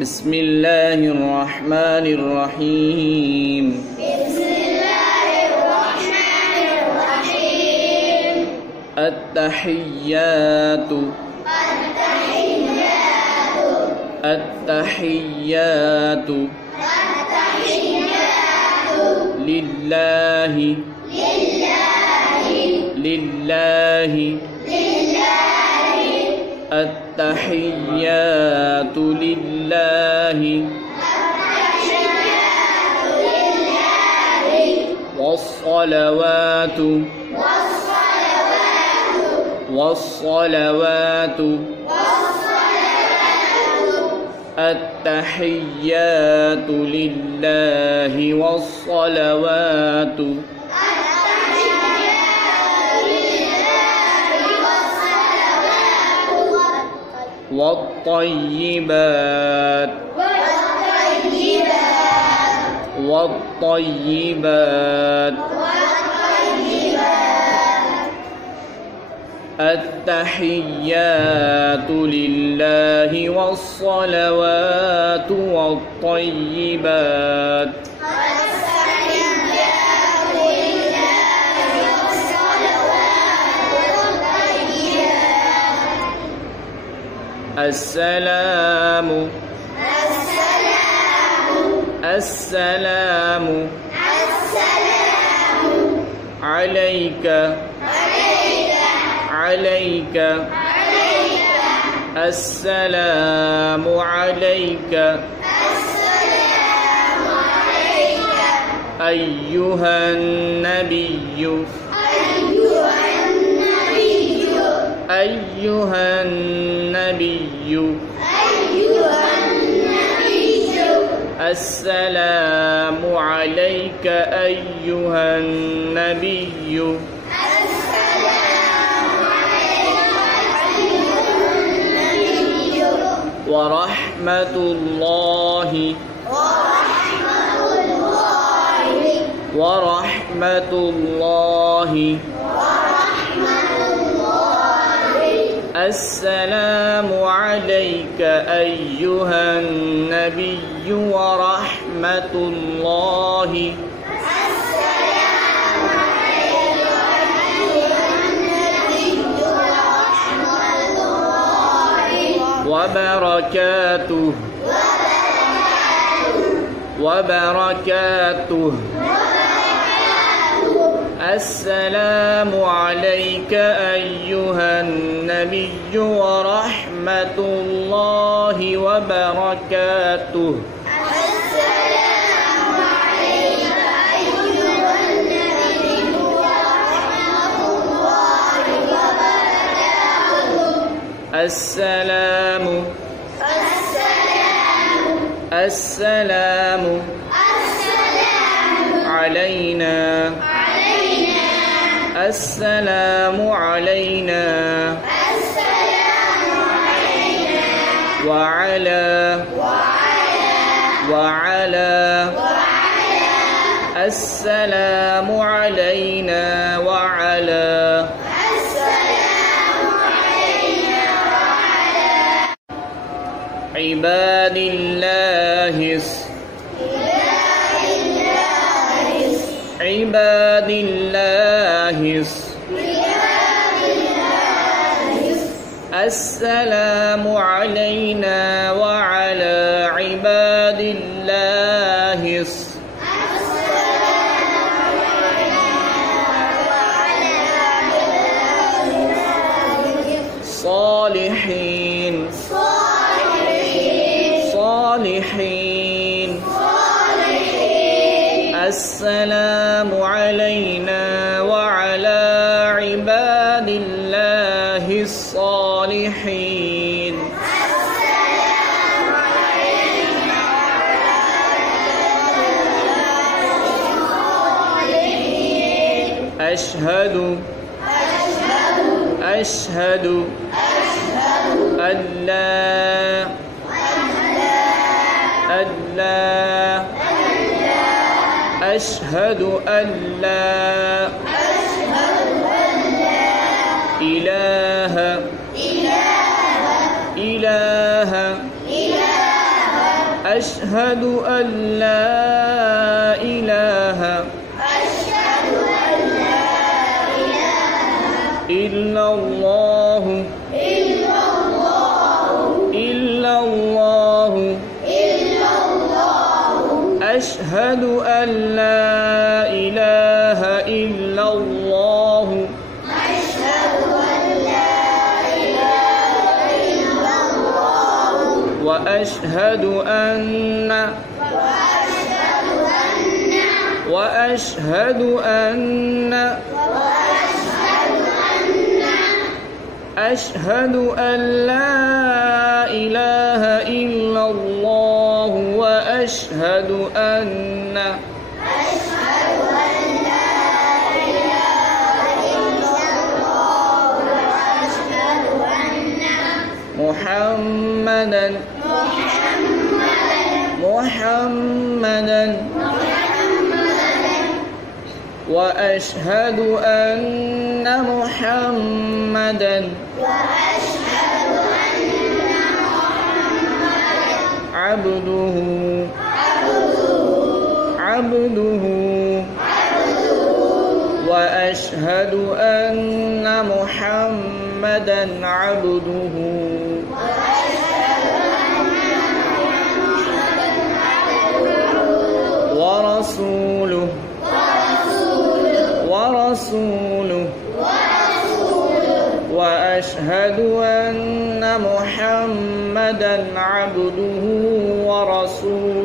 بسم الله الرحمن الرحيم. بسم الله الرحمن الرحيم. التحيات التحيات لله التحيات لله والصلوات التحيات لله والصلوات والطيبات التحيات لله والصلوات والطيبات السلام عليك السلام عليك أيها النبي السلام عليك أيها النبي ورحمة الله السلام عليك أيها النبي ورحمة الله وبركاته السلام عليك أيها النبي ورحمة الله وبركاته السلام علينا السلام علينا وعلى السلام علينا وعلى عباد الله السلام علينا وعلى عباد الله صالحين السلام علينا وعلى عباد الله الصالحين أشهد أن لا أشهد أن لا إله أشهد أن لا إله إلا الله أشهد أن لا إله إلا الله وأشهد أن لا إله إلا الله وأشهد أن محمدا وأشهد أن محمدا عبده وأشهد أن محمدا عبده ورسوله وأشهد أن محمدا عبده ورسوله